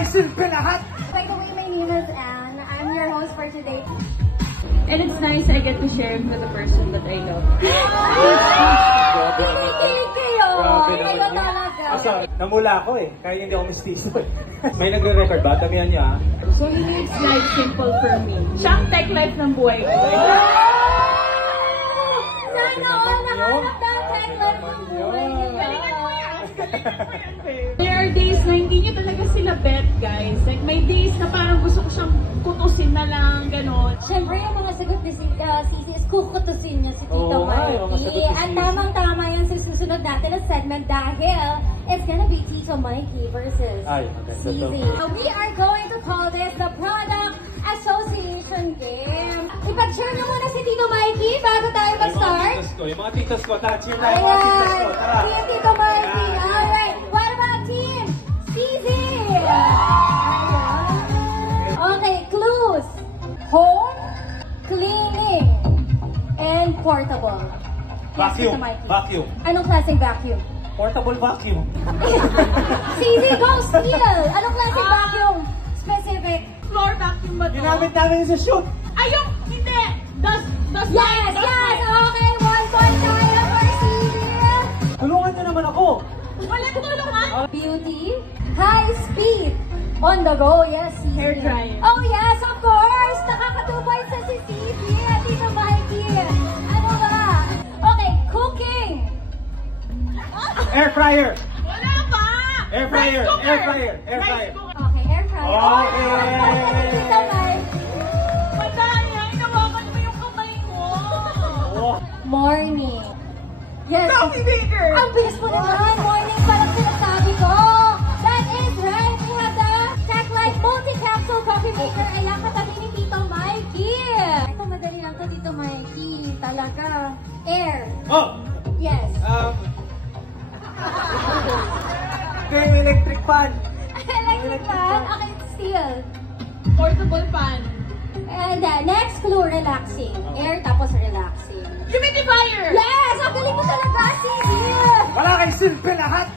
kay silbi lahat! By the way, my name is Anne. I'm your host for today. And it's nice I get to share it with the person that I love. Kinikilig kayo! Kayo talaga. Asa, namula ako eh. Kaya hindi ako mistiso eh. May nagre-record ba? Damihan niya ah. So he makes life simple for me. Siya ang tech life ng buhay ko. Sana all nahanap na ang tech life ng buhay niyo. Galingan mo yan! There are days na hindi niyo talaga sila bet, guys. Like, may days na parang gusto ko siyang kutusin na lang, gano'n. Siyempre, yung mga sagot ni Sisi is kukutusin niya si Tita Oo, Mikey. At tamang-tama yan sa susunod natin na segment dahil it's gonna be Tito Mikey versus Sisi. We are going to call this the Product Association Game. Ipag-share niyo muna si Tito Mikey bago tayo mag-start. Yung mga titos ko, cheer na yung mga titos ko. Tara! Ayan, Tito Mikey. Alright, what about Team Sisi? Okay, clues. Home, cleaning, and portable. Vacuum. Yes, Tito Mikey. Vacuum. Anong klaseng vacuum? Portable vacuum. Sisi, go steal! Anong klaseng vacuum? Specific. Floor vacuum ba ito? Ginamit namin sa shoot. Ayun! Hindi! Dust Yes! Okay, 1 point tayo for Sisi. Tulungan niyo naman ako. Walang tulungan! Beauty, high speed, on the go, yes, Sisi. Hair dryer. Oh yes, of course! Nakaka 2 points sa si Sisi at Tito Mikey. Ano ba? Okay, cooking. Air fryer. Wala pa! Air fryer. Rice cooker! Air fryer. Air fryer. Rice cooker! Okay, air fryer. Okay. Tito Mikey. Madaya, inawakan mo yung kamay mo! Oh. Morning. Yes. Coffee maker! Ang bilis mo naman. Morning pa lang sinasabi ko. That is right. We have the Tech Life Multi-Capsule Coffee Maker. Ayan, katabi ni Tito Mikey. Ito, madali lang to, Tito Mikey. Talaga. Air. Oh. Yes. Yung electric fan. Electric fan. Okay, steel. Portable fan. And next clue, relaxing. Air tapos relaxing. Humidifier! Yes! Ang galing mo talaga, Sisi! Wala kay silbi lahat.